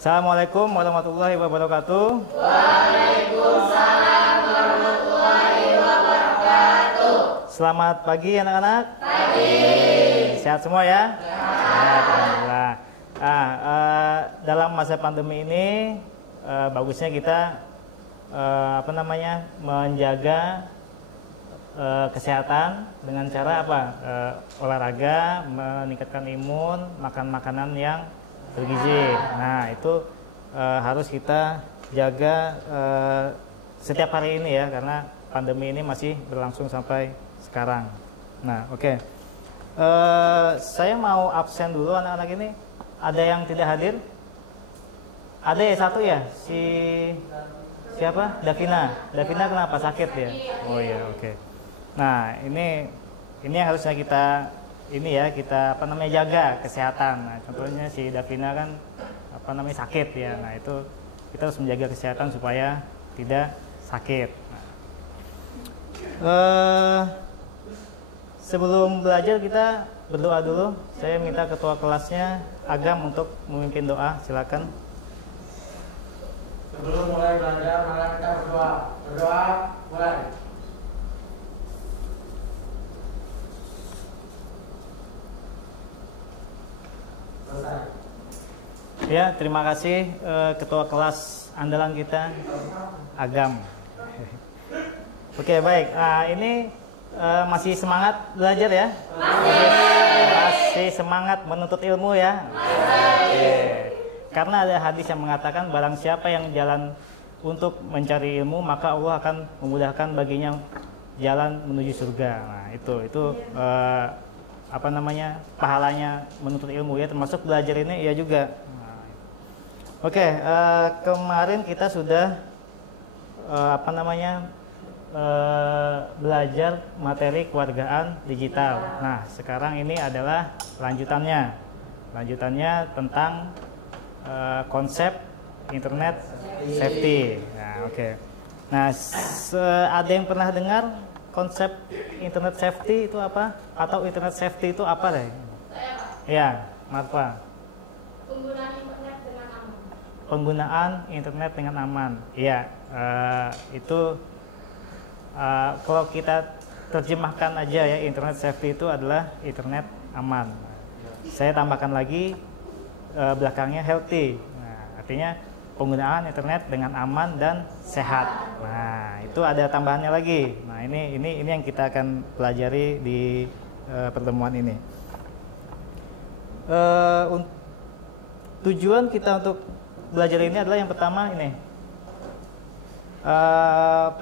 Assalamualaikum warahmatullahi wabarakatuh. Waalaikumsalam warahmatullahi wabarakatuh. Selamat pagi anak-anak. Pagi. Sehat semua ya? Sehat, alhamdulillah. Dalam masa pandemi ini bagusnya kita menjaga kesehatan dengan cara apa? Olahraga, meningkatkan imun, makan makanan yang bergizi. Nah, itu harus kita jaga setiap hari ini ya, karena pandemi ini masih berlangsung sampai sekarang. Nah, oke. Saya mau absen dulu anak-anak ini. Ada yang tidak hadir? Ada ya satu ya? Siapa? Davina. Davina kenapa? Sakit ya? Oh iya, oke. Nah, ini yang harusnya kita jaga kesehatan. Nah, contohnya si Davina kan sakit ya. Nah, itu kita harus menjaga kesehatan supaya tidak sakit. Sebelum belajar kita berdoa dulu. Saya minta ketua kelasnya Agam untuk memimpin doa. Silakan. Sebelum mulai belajar, mari kita berdoa. Berdoa, mulai. Selesai. Ya, terima kasih ketua kelas andalan kita Agam. Oke, baik. Ini masih semangat belajar ya? Masih semangat menuntut ilmu ya? Oke. Karena ada hadis yang mengatakan barang siapa yang jalan untuk mencari ilmu, maka Allah akan memudahkan baginya jalan menuju surga. Nah, itu pahalanya menuntut ilmu ya, termasuk belajar ini ya juga. Nah, oke, kemarin kita sudah belajar materi kewargaan digital. Nah, sekarang ini adalah lanjutannya tentang konsep internet safety. Nah, oke. Nah, ada yang pernah dengar konsep internet safety itu apa? Atau internet safety itu apa deh? Ya, Marfa. Penggunaan internet dengan aman. Penggunaan internet dengan aman. Iya, itu kalau kita terjemahkan aja ya, internet safety itu adalah internet aman. Saya tambahkan lagi belakangnya healthy. Nah, artinya penggunaan internet dengan aman dan sehat. Nah, itu ada tambahannya lagi. Nah, ini yang kita akan pelajari di pertemuan ini. Tujuan kita untuk belajar ini adalah yang pertama ini.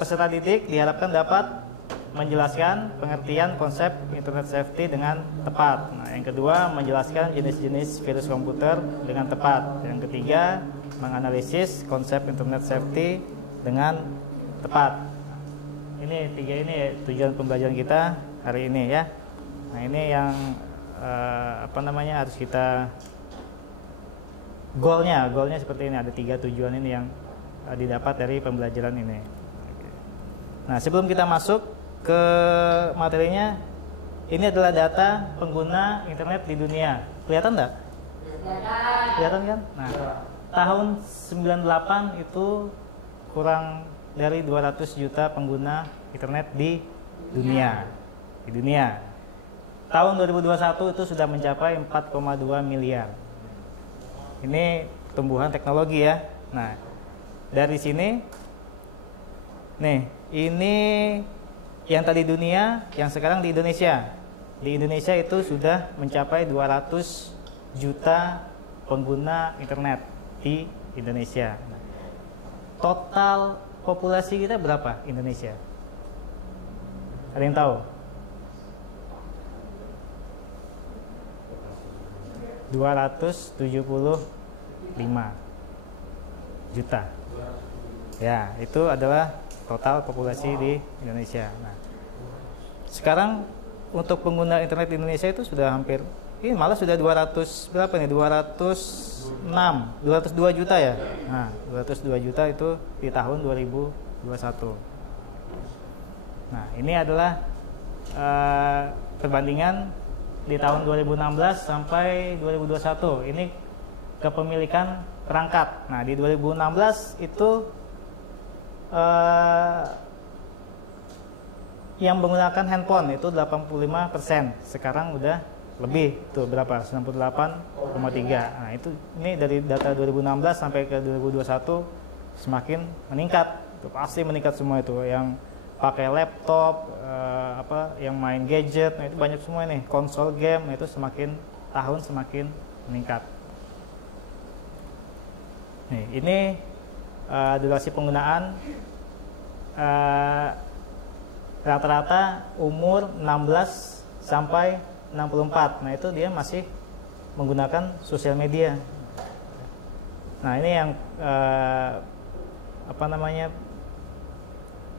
Peserta didik diharapkan dapat menjelaskan pengertian konsep internet safety dengan tepat. Nah, yang kedua, menjelaskan jenis-jenis virus komputer dengan tepat. Yang ketiga, menganalisis konsep internet safety dengan tepat. Ini tiga ini tujuan pembelajaran kita hari ini ya. Nah, ini yang harus kita goalnya seperti ini. Ada 3 tujuan ini yang didapat dari pembelajaran ini. Nah, sebelum kita masuk ke materinya, ini adalah data pengguna internet di dunia. Kelihatan enggak? Kelihatan kan? Nah, tahun 98 itu kurang dari 200 juta pengguna internet di dunia. Tahun 2021 itu sudah mencapai 4,2 miliar. Ini tumbuhan teknologi ya. Nah, dari sini nih, ini yang tadi dunia, yang sekarang di Indonesia. Di Indonesia itu sudah mencapai 200 juta pengguna internet di Indonesia. Total populasi kita berapa Indonesia? Ada yang tahu? 275 juta. Ya, itu adalah total populasi di Indonesia. Nah, sekarang untuk pengguna internet di Indonesia itu sudah hampir, ini malah sudah 200 berapa nih? 202 juta ya. Nah, 202 juta itu di tahun 2021. Nah, ini adalah perbandingan di tahun 2016 sampai 2021. Ini kepemilikan perangkat. Nah, di 2016 itu yang menggunakan handphone itu 85%. Sekarang udah lebih tuh berapa? 98,3. Nah, itu ini dari data 2016 sampai ke 2021 semakin meningkat. Itu pasti meningkat semua itu. Yang pakai laptop, yang main gadget, nah itu banyak semua nih. Konsol game, nah itu semakin tahun semakin meningkat. Nih, ini durasi penggunaan rata-rata umur 16 sampai 64. Nah, itu dia masih menggunakan sosial media. Nah, ini yang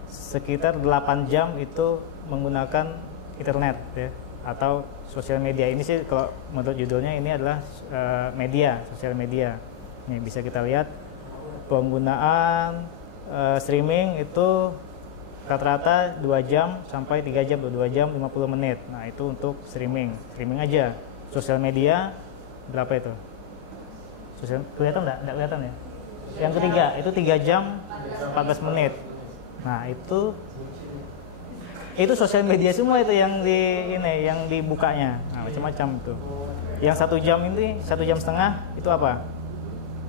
sekitar 8 jam itu menggunakan internet ya, atau sosial media. Ini sih kalau menurut judulnya ini adalah media, sosial media. Ini bisa kita lihat penggunaan streaming itu rata-rata 2 jam sampai 3 jam, 2 jam 50 menit. Nah, itu untuk streaming aja. Sosial media berapa itu? Kelihatan enggak? Enggak kelihatan ya? Yang ketiga, itu 3 jam 14 menit. Nah, itu sosial media semua itu yang dibukanya. Nah, macam-macam tuh. Yang 1 jam ini, 1 jam setengah itu apa?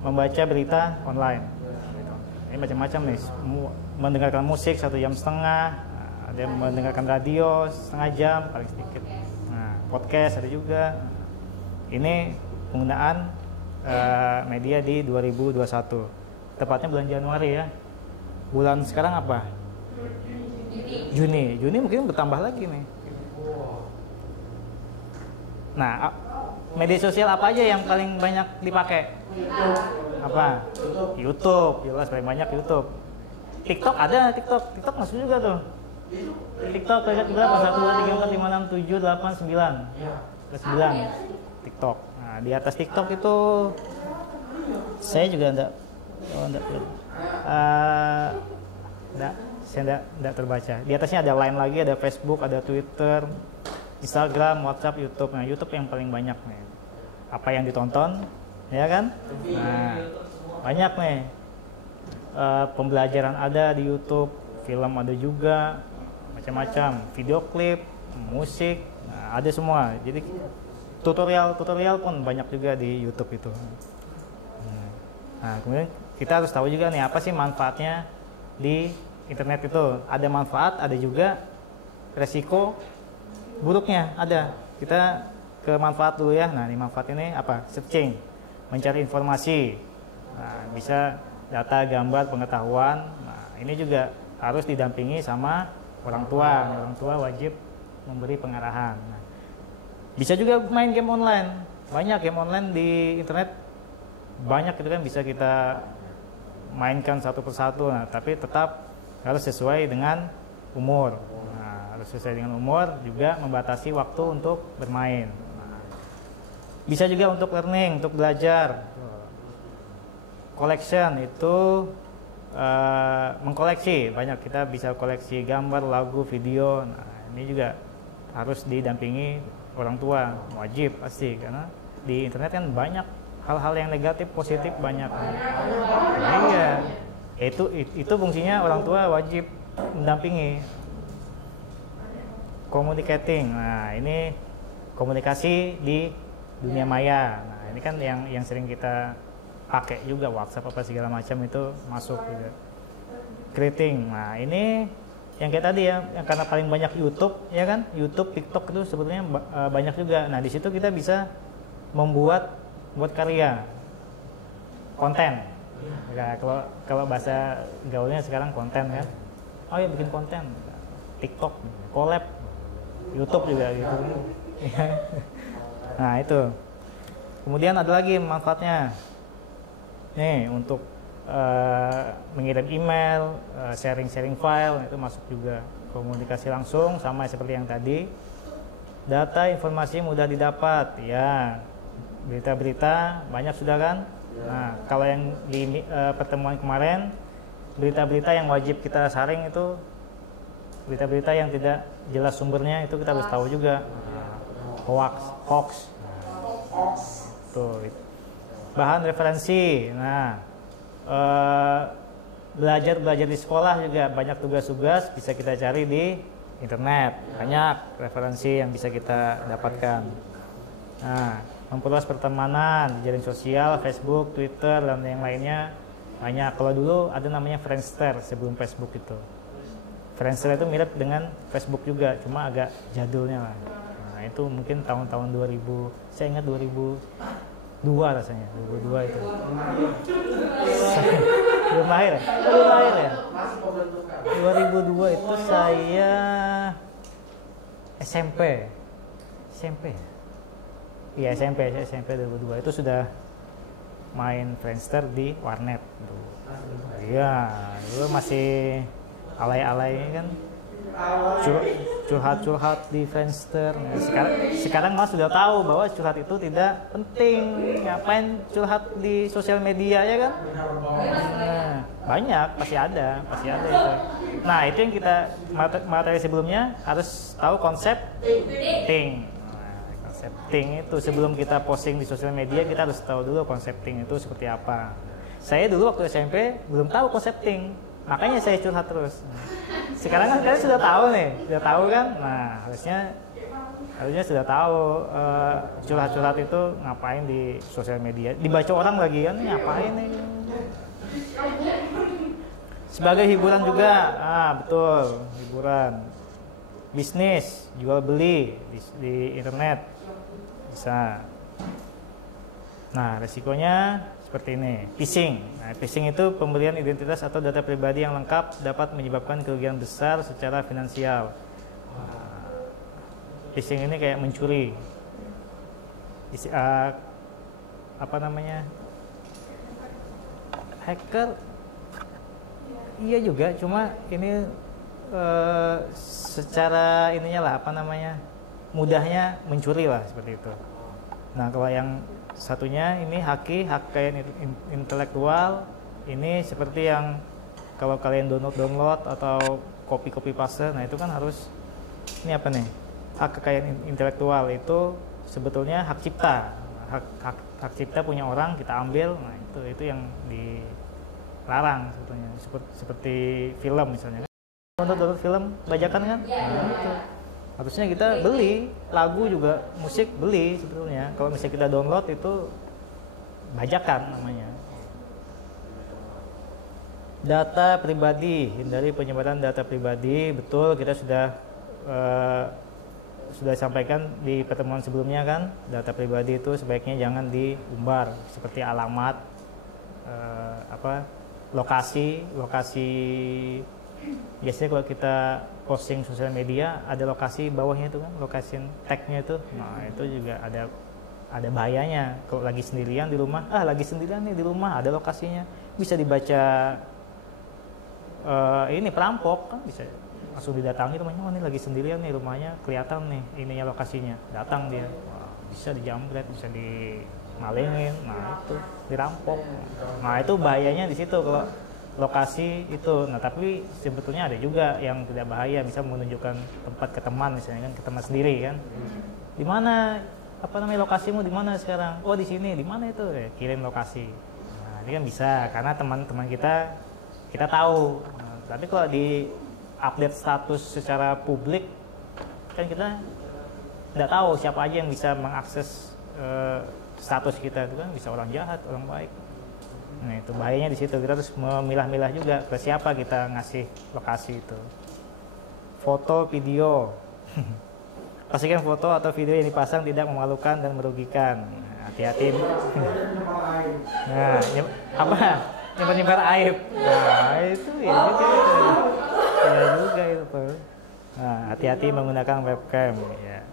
Membaca berita online. Ini macam-macam nih. Mendengarkan musik 1 jam setengah, ada yang mendengarkan radio setengah jam paling sedikit. Nah, podcast ada juga. Ini penggunaan media di 2021. Tepatnya bulan Januari ya. Bulan sekarang apa? Juni mungkin bertambah lagi nih. Nah, media sosial apa aja yang paling banyak dipakai? Apa? YouTube, jelas paling banyak YouTube. TikTok ada, TikTok masuk juga tuh. TikTok terlihat berapa? 1, 2, 3, 4, 5, 6, 7, 8, 9. Ke 9 TikTok. Nah, di atas TikTok itu saya juga enggak terbaca. Di atasnya ada Line lagi, ada Facebook, ada Twitter, Instagram, WhatsApp, YouTube. Nah, YouTube yang paling banyak nih. Apa yang ditonton, ya kan? Nah, banyak nih. Pembelajaran ada di YouTube, film ada juga, macam-macam, video klip, musik, nah, ada semua. Jadi tutorial pun banyak juga di YouTube itu. Nah, kemudian kita harus tahu juga nih apa sih manfaatnya di internet itu. Ada manfaat, ada juga resiko buruknya ada. Kita ke manfaat dulu ya. Nah, ini manfaat ini apa? Searching, mencari informasi. Nah, bisa data, gambar, pengetahuan. Nah, ini juga harus didampingi sama orang tua. Orang tua wajib memberi pengarahan. Nah, bisa juga main game online. Banyak game online di internet. Banyak itu kan bisa kita mainkan satu persatu. Nah, tapi tetap harus sesuai dengan umur. Nah, harus sesuai dengan umur, juga membatasi waktu untuk bermain. Nah, bisa juga untuk learning, untuk belajar. Collection itu mengkoleksi, banyak kita bisa koleksi gambar, lagu, video. Nah, ini juga harus didampingi orang tua, wajib pasti, karena di internet kan banyak hal-hal yang negatif, positif banyak. Nah, iya, itu fungsinya orang tua wajib mendampingi. Communicating, nah ini komunikasi di dunia maya. Nah, ini kan yang sering kita pakai juga, WhatsApp apa segala macam itu masuk juga. Creating, nah ini yang kayak tadi ya, yang karena paling banyak YouTube ya kan, YouTube, TikTok itu sebetulnya banyak juga. Nah, di situ kita bisa buat karya, konten. Nah, kalau bahasa gaulnya sekarang konten kan. Oh ya, bikin konten, TikTok, collab, YouTube juga gitu. Nah, itu. Kemudian ada lagi manfaatnya. Nih, untuk mengirim email, sharing file, itu masuk juga. Komunikasi langsung sama seperti yang tadi. Data informasi mudah didapat, ya. Berita-berita banyak sudah kan. Nah, kalau yang di pertemuan kemarin, berita-berita yang wajib kita saring itu berita-berita yang tidak jelas sumbernya, itu kita harus tahu juga. Hoax. Tuh. bahan referensi. Nah, belajar di sekolah juga banyak tugas-tugas bisa kita cari di internet, banyak referensi yang bisa kita dapatkan. Nah, memperluas pertemanan, jaring sosial, Facebook, Twitter, dan yang lainnya banyak. Kalau dulu ada namanya Friendster sebelum Facebook itu. Friendster itu mirip dengan Facebook juga, cuma agak jadulnya lah. Nah, itu mungkin tahun-tahun 2000, saya ingat 2002 rasanya, 2002 itu. Belum lahir ya? Belum lahir ya? 2002 itu saya SMP. Iya SMP 2002 itu sudah main Friendster di warnet. Iya, dulu masih alay-alay kan, curhat di Friendster. Nah, sekarang mas sudah tahu bahwa curhat itu tidak penting. Ngapain curhat di sosial media ya kan? Nah, banyak pasti ada itu. Nah, itu yang kita materi sebelumnya harus tahu konsep ting. Nah, konsep ting itu sebelum kita posting di sosial media kita harus tahu dulu konsep ting itu seperti apa. Saya dulu waktu SMP belum tahu konsep ting. Makanya saya curhat terus. Sekarang kan kalian sudah tahu nih, sudah tahu kan? Nah, harusnya sudah tahu curhat-curhat itu ngapain di sosial media. Dibaca orang lagi kan, ngapain nih? Sebagai hiburan juga, betul, hiburan. Bisnis, jual beli di internet bisa. Nah, resikonya seperti ini, phishing. Nah, phishing itu pembelian identitas atau data pribadi yang lengkap dapat menyebabkan kerugian besar secara finansial. Phishing ini kayak mencuri. Hacker? Iya juga, cuma ini secara ininya lah, mudahnya mencuri lah seperti itu. Nah, kalau yang satunya ini hak kekayaan intelektual, ini seperti yang kalau kalian download atau copy paste, nah itu kan harus ini apa nih, hak kekayaan intelektual itu sebetulnya hak cipta, hak cipta punya orang kita ambil, nah itu yang dilarang sebetulnya, seperti film misalnya, download film bajakan kan, nah, itu. Harusnya kita beli, lagu juga, musik beli sebetulnya. Kalau misalnya kita download itu bajakan namanya. Data pribadi, hindari penyebaran data pribadi. Betul, kita sudah sampaikan di pertemuan sebelumnya kan, data pribadi itu sebaiknya jangan diumbar, seperti alamat, lokasi. Biasanya kalau kita posting sosial media ada lokasi bawahnya itu kan, location tag-nya itu. Nah, itu juga ada bahayanya. Kalau lagi sendirian di rumah, lagi sendirian nih di rumah, ada lokasinya. Bisa dibaca ini perampok kan, bisa langsung didatangi rumahnya. Ini lagi sendirian nih rumahnya, kelihatan nih ininya lokasinya. Datang dia. Wah, bisa dijamret, bisa dimalingin. Nah, itu dirampok. Nah, itu bahayanya di situ kalau lokasi itu. Nah, tapi sebetulnya ada juga yang tidak bahaya, bisa menunjukkan tempat ke teman misalnya kan, ke teman sendiri kan. Di mana lokasimu di mana sekarang? Oh, di sini. Di mana itu? Kirim lokasi. Nah, ini kan bisa karena teman-teman kita tahu. Nah, tapi kalau di update status secara publik kan kita tidak tahu siapa aja yang bisa mengakses status kita itu kan, bisa orang jahat, orang baik. Nah, itu bahayanya di situ. Kita harus memilah-milah juga ke siapa kita ngasih lokasi itu. Foto, video. Pastikan foto atau video yang dipasang tidak memalukan dan merugikan. Nah, hati-hati. Nah, nyebar aib. Nah, itu ya juga itu. Ya juga itu. Nah, hati-hati menggunakan webcam ya.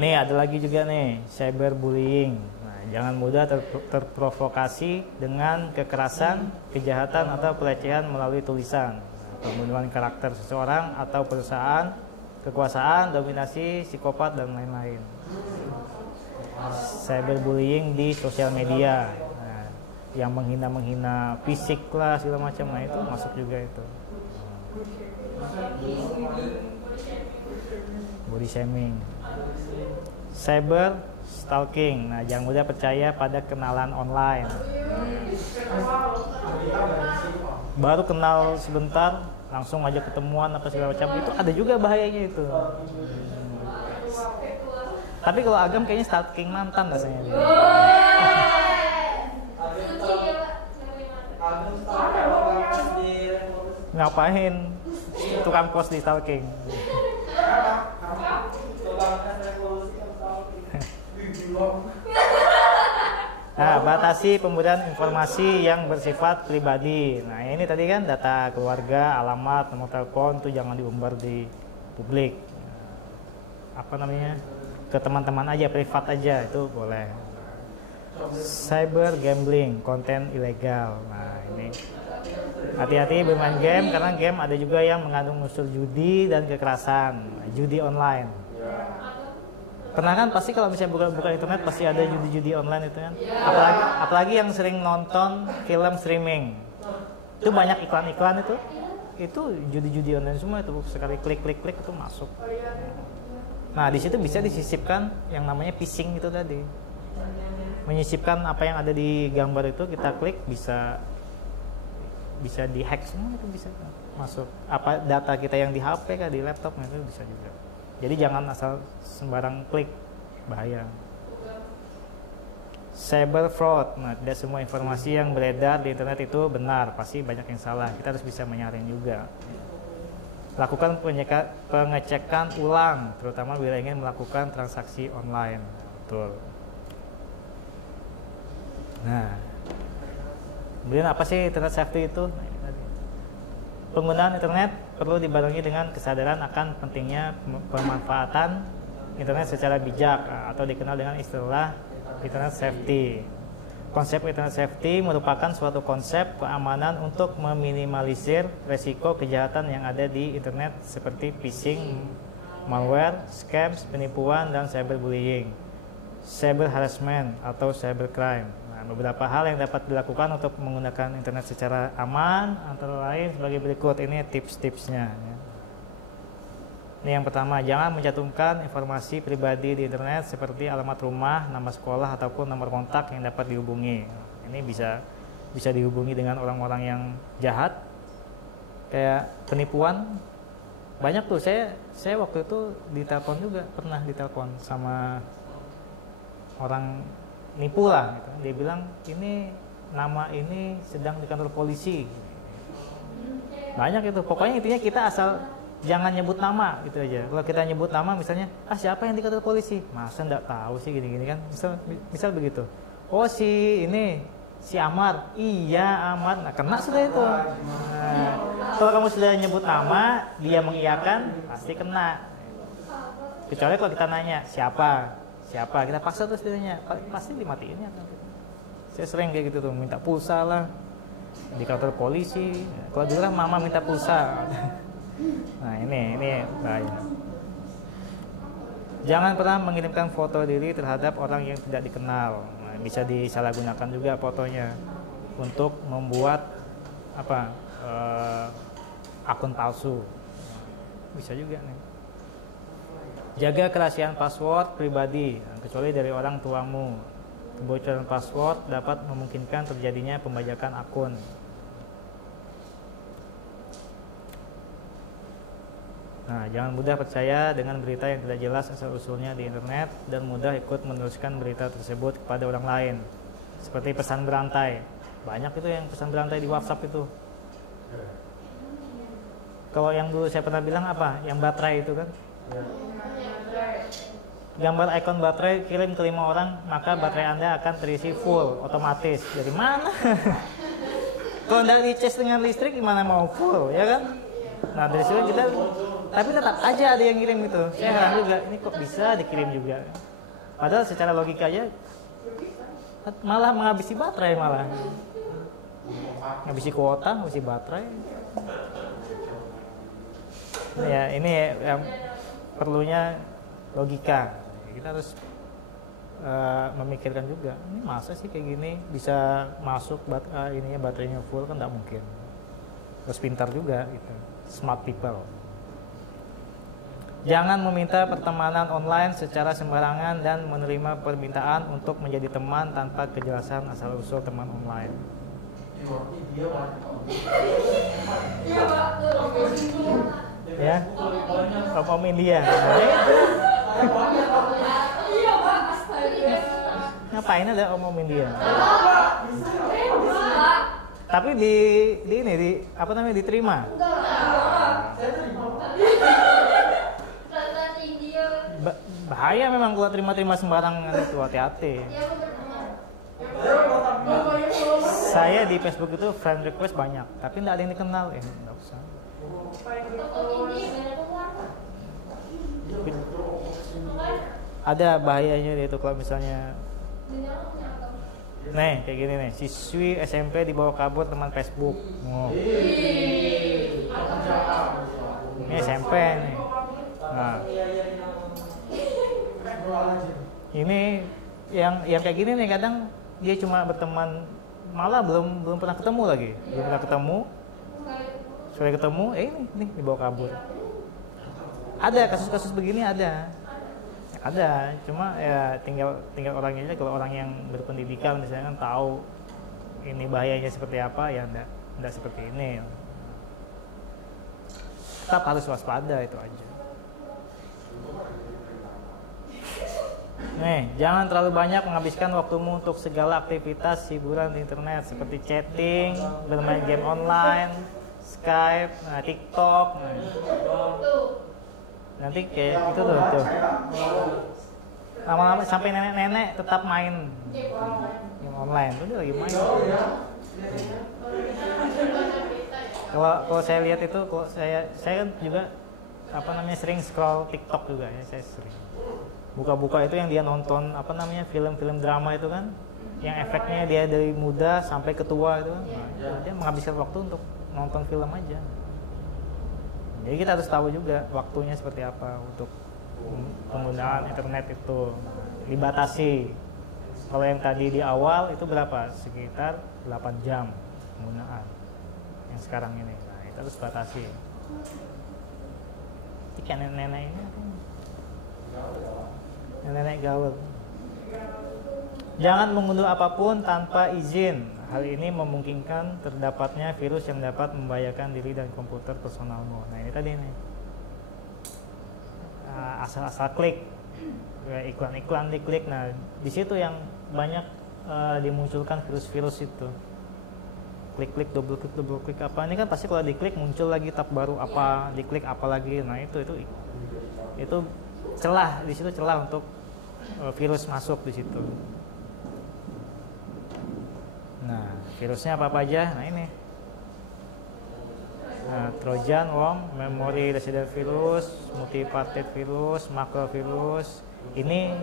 Nih, ada lagi juga nih, cyberbullying. Jangan mudah terprovokasi dengan kekerasan, kejahatan, atau pelecehan melalui tulisan, pembunuhan karakter seseorang atau perusahaan, kekuasaan, dominasi, psikopat, dan lain-lain. Cyberbullying di sosial media, yang menghina fisik lah segala macam, nah itu masuk juga itu. Body shaming. Cyber Stalking. Nah, jangan mudah percaya pada kenalan online. Baru kenal sebentar, langsung aja ketemuan apa segala macam, itu ada juga bahayanya itu. Tapi kalau Agam kayaknya stalking mantan rasanya dia. Ngapain tukang pos di stalking? Nah, batasi pemberian informasi yang bersifat pribadi. Nah, ini tadi kan data keluarga, alamat, nomor telepon itu jangan diumbar di publik. Apa namanya? Ke teman-teman aja, privat aja, itu boleh. Cyber gambling, konten ilegal. Nah, ini hati-hati bermain game, karena game ada juga yang mengandung unsur judi dan kekerasan. Judi online. Pernah kan pasti kalau misalnya buka internet pasti ada judi-judi online itu kan. Apalagi yang sering nonton film streaming. Itu banyak iklan-iklan itu. Itu judi-judi online semua itu, sekali klik itu masuk. Nah, di situ bisa disisipkan yang namanya phishing itu tadi. Menyisipkan apa yang ada di gambar itu, kita klik bisa dihack semua, itu bisa masuk. Apa data kita yang di HP kah, di laptop itu bisa juga. Jadi jangan asal sembarang klik, bahaya. Cyber fraud, nah tidak semua informasi yang beredar di internet itu benar, pasti banyak yang salah. Kita harus bisa menyaring juga. Lakukan pengecekan ulang, terutama bila ingin melakukan transaksi online. Betul. Nah, kemudian apa sih internet safety itu? Penggunaan internet perlu dibarengi dengan kesadaran akan pentingnya pemanfaatan internet secara bijak, atau dikenal dengan istilah internet safety. Konsep internet safety merupakan suatu konsep keamanan untuk meminimalisir resiko kejahatan yang ada di internet seperti phishing, malware, scams, penipuan, dan cyberbullying, cyber harassment, atau cybercrime. Beberapa hal yang dapat dilakukan untuk menggunakan internet secara aman antara lain sebagai berikut. Ini tips-tipsnya. Ini yang pertama, jangan mencantumkan informasi pribadi di internet seperti alamat rumah, nama sekolah, ataupun nomor kontak yang dapat dihubungi. Ini bisa dihubungi dengan orang-orang yang jahat, kayak penipuan. Banyak tuh, saya waktu itu ditelepon juga, pernah ditelepon sama orang nipu lah gitu. Dia bilang ini nama ini sedang di kantor polisi. Banyak itu. Pokoknya intinya kita asal jangan nyebut nama gitu aja. Kalau kita nyebut nama misalnya, siapa yang di kantor polisi? Masa enggak tahu sih gini-gini kan. Misal begitu. Oh si Amar. Iya Amar. Nah, kena sudah itu. Nah, kalau kamu sudah nyebut nama, dia mengiyakan, pasti kena. Kecuali kalau kita nanya siapa, kita paksa terus dia, pasti dimatiin ya kan. Saya sering kayak gitu tuh, minta pulsa lah di kantor polisi. Kalau dulu kan mama minta pulsa. Nah ini bahaya. Jangan pernah mengirimkan foto diri terhadap orang yang tidak dikenal. Nah, bisa disalahgunakan juga fotonya untuk membuat akun palsu. Bisa juga nih. Jaga kerahasiaan password pribadi, kecuali dari orang tuamu. Kebocoran password dapat memungkinkan terjadinya pembajakan akun. Nah, jangan mudah percaya dengan berita yang tidak jelas asal-usulnya di internet dan mudah ikut meneruskan berita tersebut kepada orang lain. Seperti pesan berantai. Banyak itu yang pesan berantai di WhatsApp itu. Kalau yang dulu saya pernah bilang yang baterai itu kan. Gambar ikon baterai kirim ke 5 orang, maka baterai Anda akan terisi full otomatis. Dari mana? Kalau tidak dicas dengan listrik gimana mau full, ya kan? Nah dari situ kita, tapi tetap aja ada yang kirim itu. Saya heran juga, ini kok bisa dikirim juga? Padahal secara logika aja malah menghabisi baterai, malah menghabisi kuota, menghabisi baterai. Ya ini yang perlunya logika. Kita harus memikirkan juga, ini masa sih kayak gini bisa masuk baterainya full, kan tidak mungkin. Harus pintar juga gitu. Smart people. Jangan meminta pertemanan online secara sembarangan dan menerima permintaan untuk menjadi teman tanpa kejelasan asal-usul teman online. Iya, Pak. Ya, Om India. Iya, Pak. Astaga. Ngapain ada Om India? Pak. Tapi di ini di apa namanya diterima. Bahaya memang kalau terima-terima sembarangan itu, hati-hati. Saya di Facebook itu friend request banyak, tapi nggak ada yang dikenal, nggak usah. Ada bahayanya itu kalau misalnya, nih kayak gini nih, siswi SMP dibawa kabur teman Facebook. Oh. Ini SMP nih. Nah, ini yang kayak gini nih kadang dia cuma berteman, malah belum pernah ketemu lagi, belum pernah ketemu, sudah ketemu, ini dibawa kabur. Ada kasus-kasus begini ada, cuma ya tinggal orangnya aja. Kalau orang yang berpendidikan misalnya kan tahu ini bahayanya seperti apa, ya enggak seperti ini. Tetap harus waspada, itu aja. Nih, jangan terlalu banyak menghabiskan waktumu untuk segala aktivitas hiburan di internet seperti chatting, bermain game online, Skype, TikTok. Nanti kayak itu tuh. Lama-lama sampai nenek-nenek tetap main game online. Udah lagi main. Kalau saya lihat itu, kalau saya kan juga sering scroll TikTok juga ya, saya sering. Buka-buka itu yang dia nonton film-film drama itu kan, yang efeknya dia dari muda sampai ke tua itu kan. Nah, dia menghabiskan waktu untuk nonton film aja. Jadi kita harus tahu juga waktunya seperti apa untuk penggunaan internet itu. Dibatasi. Kalau yang tadi di awal itu berapa? Sekitar 8 jam penggunaan. Yang sekarang ini. Nah, itu harus batasi. Jika nenek-nenek ini nenek gaul. Jangan mengunduh apapun tanpa izin. Hal ini memungkinkan terdapatnya virus yang dapat membahayakan diri dan komputer personalmu. Nah, ini tadi nih. Asal-asal klik. Iklan-iklan diklik. Nah, di situ yang banyak dimunculkan virus-virus itu. Klik-klik, double klik apa. Ini kan pasti kalau diklik muncul lagi tab baru apa, diklik apa lagi. Nah, itu celah, di situ celah untuk virus masuk di situ. Nah, virusnya apa aja? Nah, ini. Nah, Trojan, worm, memory resident virus, multipartite virus, macrovirus. Ini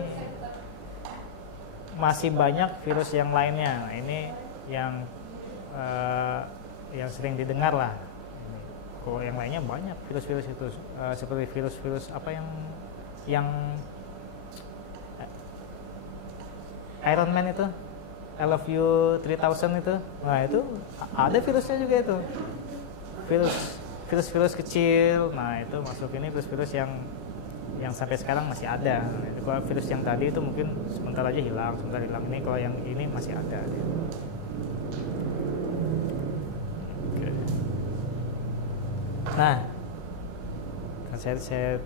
masih banyak virus yang lainnya. Nah, ini yang sering didengar lah. Kalau yang lainnya banyak virus-virus itu, seperti virus-virus apa yang Iron Man itu, I Love You 3000 itu. Nah, itu ada virusnya juga itu. Virus kecil. Nah, itu masuk ini virus-virus yang sampai sekarang masih ada. Nah, itu kalau virus yang tadi itu mungkin sebentar aja hilang. Ini kalau yang ini masih ada. Oke. Nah, saya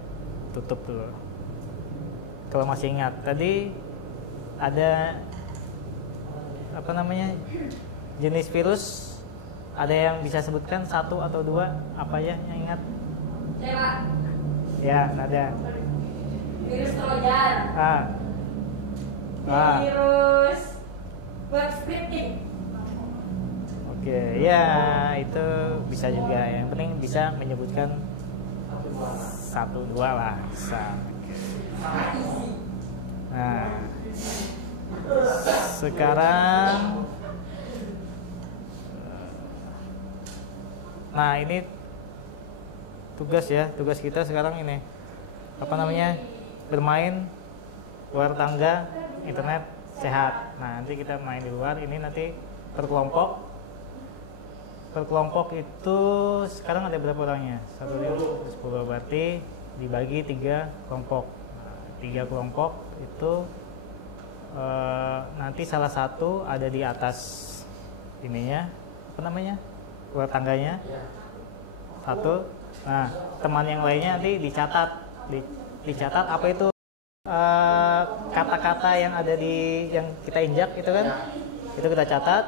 tutup dulu. Kalau masih ingat tadi ada jenis virus, ada yang bisa sebutkan 1 atau 2 apa ya yang ingat? Pak. Ya, ada. Virus Trojan. Virus web scripting. Oke, ya itu bisa juga. Yang penting bisa menyebutkan 1, 2 lah bisa. Nah, sekarang ini tugas kita sekarang ini bermain luar tangga internet sehat. Nah, nanti kita main di luar. Ini nanti per kelompok itu sekarang ada berapa orangnya? 1, 5, 10, berarti dibagi 3 kelompok. 3 kelompok itu nanti salah satu ada di atas ininya, apa namanya, urat tangganya, satu. Nah, teman yang lainnya nanti dicatat apa itu kata-kata yang ada di yang kita injak itu kan, itu kita catat.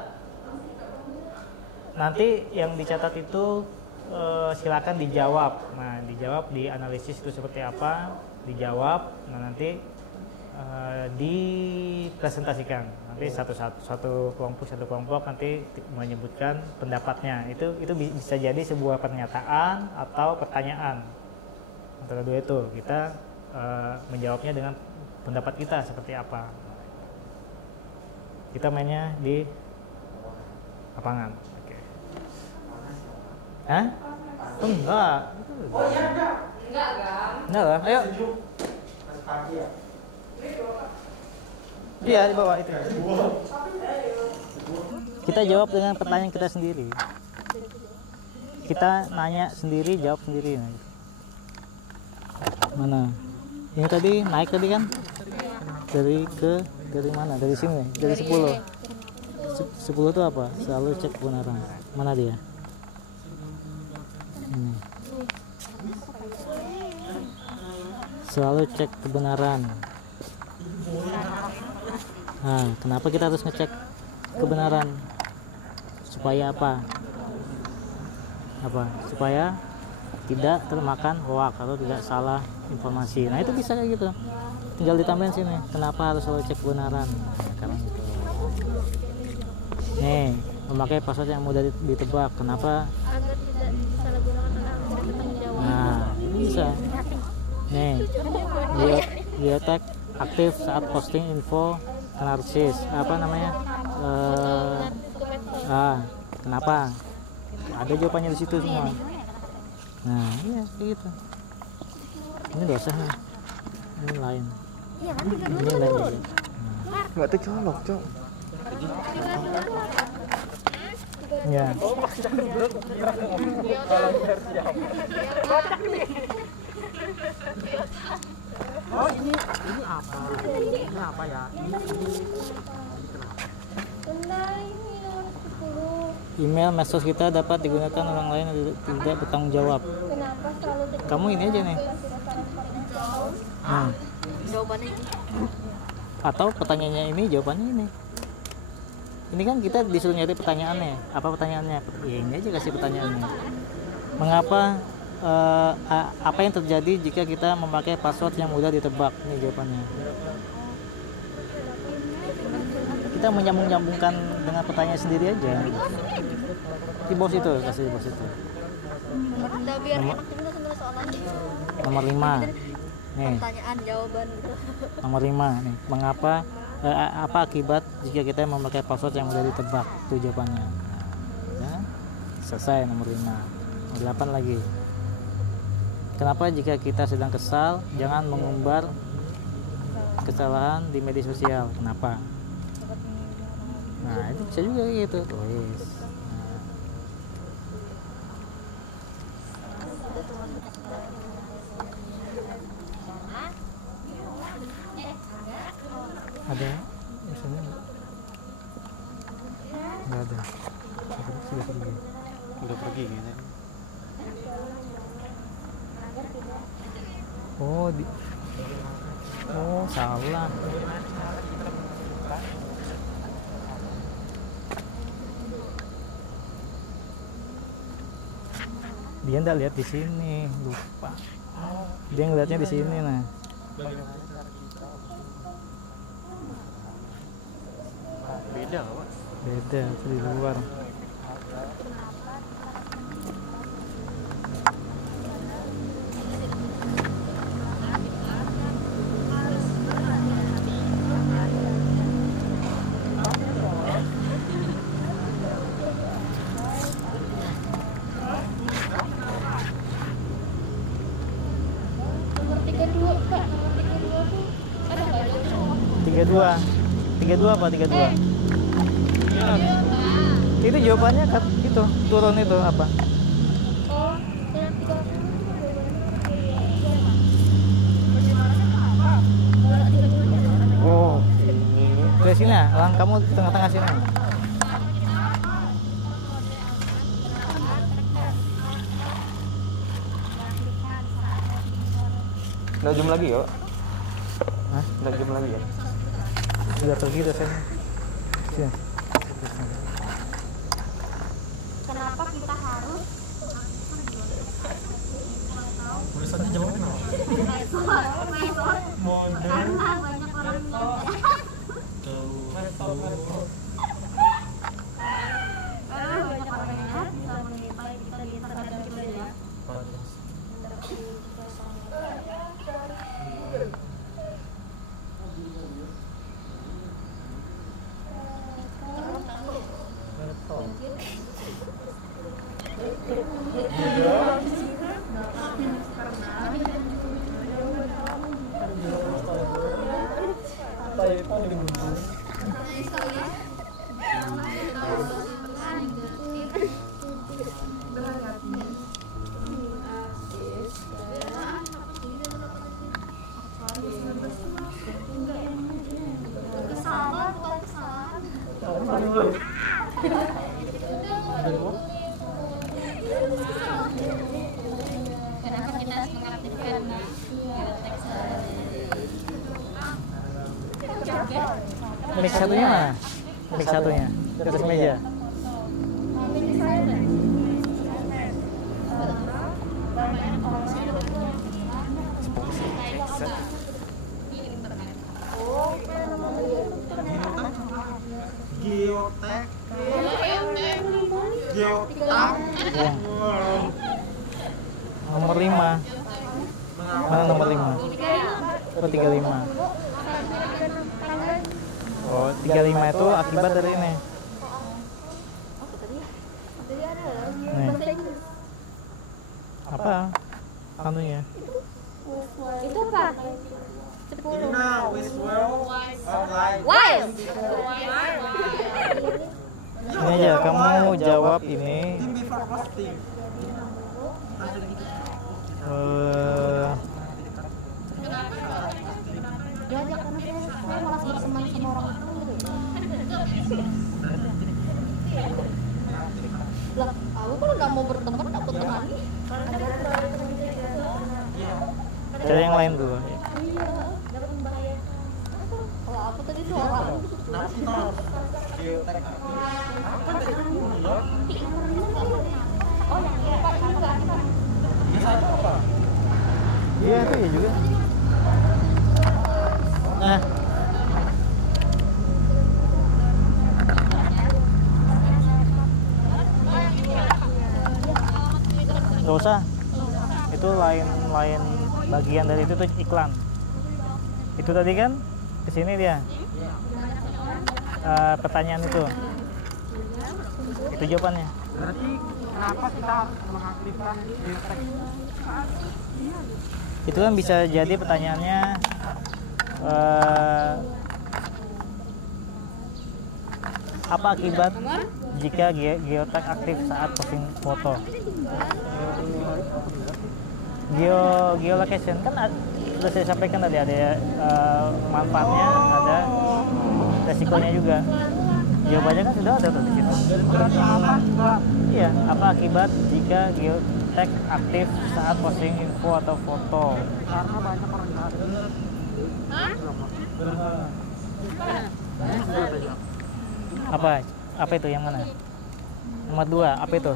Nanti yang dicatat itu silakan dijawab. Nah, dijawab, dianalisis itu seperti apa, dijawab. Nah, nanti dipresentasikan. Nanti satu kelompok nanti menyebutkan pendapatnya. Itu bisa jadi sebuah pernyataan atau pertanyaan. Antara dua itu kita menjawabnya dengan pendapat kita seperti apa. Kita mainnya di lapangan. Oke. Hah? Enggak. Oh iya enggak. Enggak, Gam. Enggak lah. Ayo. Masih pagi ya. Iya, di bawah itu. Kita jawab dengan pertanyaan kita sendiri. Kita nanya sendiri, jawab sendiri. Mana? Ini tadi naik tadi kan? Dari mana? Dari sini, dari 10. 10 itu apa? Selalu cek kebenaran. Mana dia? Ini. Selalu cek kebenaran. Nah, kenapa kita harus ngecek kebenaran? Supaya apa? Supaya tidak termakan hoak atau tidak salah informasi. Nah, itu bisa kayak gitu. Tinggal ditambahin sini. Kenapa harus selalu cek kebenaran? Karena itu. Nih, memakai password yang mudah ditebak. Kenapa? Agar tidak disalahgunakan oleh bertanggung jawab. Nah, ini bisa. Nih, biotek aktif saat posting info narsis. Apa namanya? Kenapa? Ada jawabannya di situ semua. Nah, iya kayak gitu. Ini dosa nih. Ini lain. Iya kan, Ini lain juga. Nggak tercolok, Cok. Ya. Oh, ini apa? Ini apa ya? Email medsos kita dapat digunakan orang lain yang tidak bertanggung jawab. Kenapa selalu Kamu ini aja nih. jawabannya ini? Atau pertanyaannya ini, jawabannya ini. Ini kan kita disuruh nyari pertanyaannya. Apa pertanyaannya? Ya ini aja kasih pertanyaannya. Mengapa apa yang terjadi jika kita memakai password yang mudah ditebak? Ini jawabannya. Kita menyambung-nyambungkan dengan pertanyaan sendiri aja. Di bawah itu, kasih di bawah itu. Udah biar enak juga sebenarnya soalannya. Nomor 5. Nih, Pertanyaan jawaban gitu. nomor 5 nih. Mengapa apa akibat jika kita memakai password yang mudah ditebak? Itu jawabannya. Ya, selesai nomor 5. Nomor 8 lagi. Kenapa jika kita sedang kesal, jangan mengumbar kesalahan di media sosial? Kenapa? Nah, itu bisa juga gitu. Tulis. Ada? Misalnya nggak ada. Sudah pergi. Udah pergi kayaknya. Oh, salah. Dia nggak lihat di sini, lupa. Dia ngeliatnya di sini, nah. Beda nggak, Pak? Beda, itu di luar. Nomor 32, Pak. Nomor 32 tuh ada nggak jawab? 32. 32 apa 32? Itu jawabannya kan gitu, turun itu apa? Oh, yang 30 itu jawabannya. sini ya, Lang, kamu di tengah-tengah sini. Nggak zoom lagi yuk. Hah? Nggak zoom lagi ya. Sudah pergi udah saya. Sini. Kenapa kita harus Tulisannya jauh kenapa? karena banyak orang karena banyak orang yang jahat bisa menimpa kita di terhadap kita ya. Kesalahan bukan kesalahan. Kenapa kita harus mengaktifkan Mic satunya mana? Mic satunya di atas meja. Geotek. Geotek. Ya. Nomor 5. Mana nomor 5? Oh, 35. Oh, 35 itu akibat dari ini. Nih. Apa? Anunya. itu apa? Ini nah, Wiswell online. Wild. Ini aja, kamu jawab ini. Tim before posting. Ya aja karena saya malas berteman sama orang itu. Lah, aku kalau nggak mau berteman takut teman. Cari yang lain dulu. Iya, dapat bahaya. Kalau aku tadi tuh orang. Kenapa kita harus geotek? Apa tadi? Oh, yang lupa juga. Bisa itu apa? Iya, itu ya juga. Nah, nggak usah. Itu lain bagian dari itu tuh iklan. Itu tadi kan kesini dia. Pertanyaan itu jawabannya. Berarti kenapa kita harus mengaktifkan geotek? Itu kan bisa jadi pertanyaannya apa akibat jika geotek aktif saat posting foto? Geolocation kan sudah saya sampaikan tadi, ada manfaatnya, ada resikonya juga. Jawabannya kan sudah ada tuh di situ. Berarti apa? Iya, apa akibat jika geotek aktif saat posting info atau foto? Karena banyak orang jahat. Apa itu yang mana? Nomor 2, apa itu?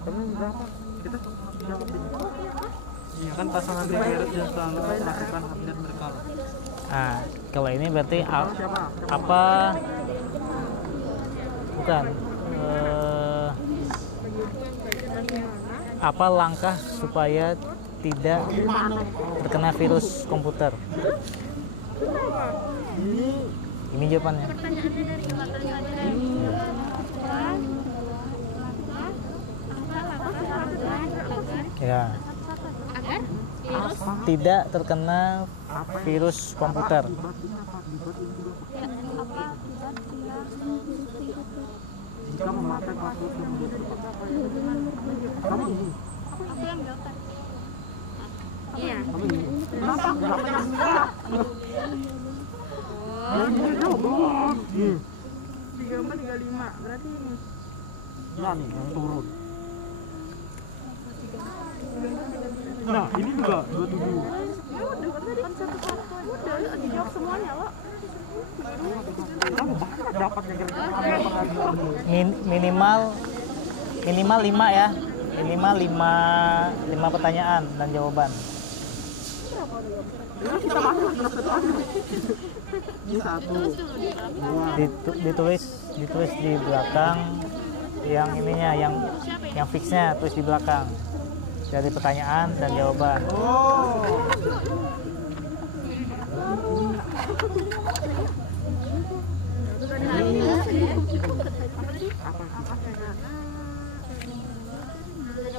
Kamu berapa? Kita jawab dulu. Iya kan pasangan Ribery dan selalu melakukan update berkala. Nah, kalau ini berarti apa? Bukan. Apa langkah supaya tidak terkena virus komputer? Ini jawabannya. Ya. Tidak terkena virus komputer. Jika memakai password yang Aku yang daftar. Iya. Berarti ini. Ya nih yang turun. Nah, ini juga 27. Ya udah kan tadi kan satu. Udah, yuk dijawab semuanya, lo. Dapat kira-kira. Minimal 5 ya. Minimal 5 pertanyaan dan jawaban. Ini 1. Ditulis di belakang yang ininya, yang fixnya tulis di belakang. Dari pertanyaan dan jawaban.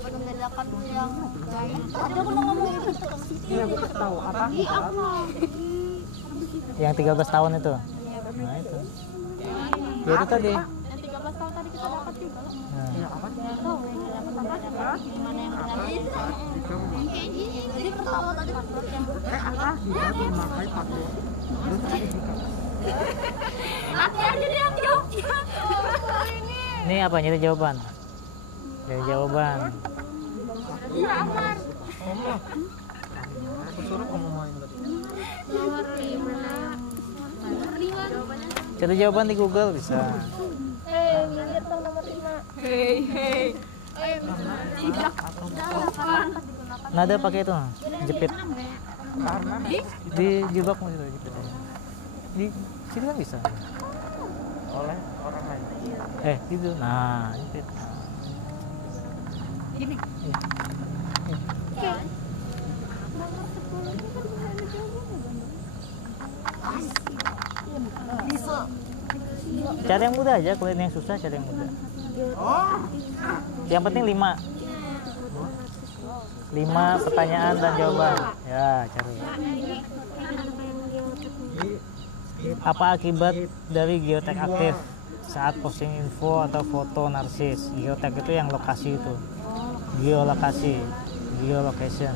Dapat membedakan yang ada aku mau ngomong itu. Iya, gue tahu apa? Yang 13 tahun itu. Nah itu. Ya itu tadi. Yang 13 tahun tadi kita dapat juga. Nah. Gimana yang benar? Jadi pertama tadi Apa? Dia memakai pakai. latihan jadi yang jawab. Ini apa? Nyari jawaban. Nyari jawaban. Iya, aman. Aku suruh kamu main tadi. Nomor 5. Cari jawaban di Google bisa. Minggir dong nomor 5. Hei. Tidak. Nada pakai itu, jepit. Di jilbab gitu jepit. Di sini kan bisa. Oleh orang lain. Gitu. Nah, jepit. Gini. Iya. Oke. Nomor 10 ini kan ada jawabannya. Bisa. Cari yang mudah aja, kalau ini yang susah cari yang mudah. Yang penting 5 pertanyaan dan jawaban. Ya, cari. Apa akibat dari geotek aktif saat posting info atau foto narsis? Geotek itu yang lokasi itu. Geolokasi, geolocation.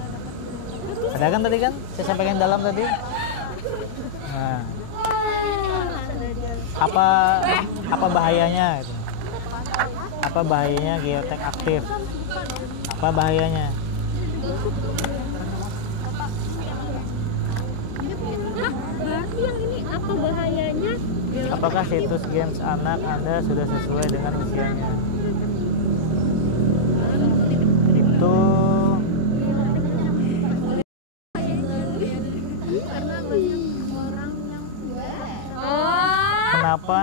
Ada kan tadi kan? Saya sampaikan dalam tadi. Nah, apa bahayanya? Gitu. Apa bahayanya geotek aktif? Apa bahayanya? Berarti yang ini apa bahayanya? Apakah situs games anak Anda sudah sesuai dengan usianya? Itu Karena banyak orang yang kenapa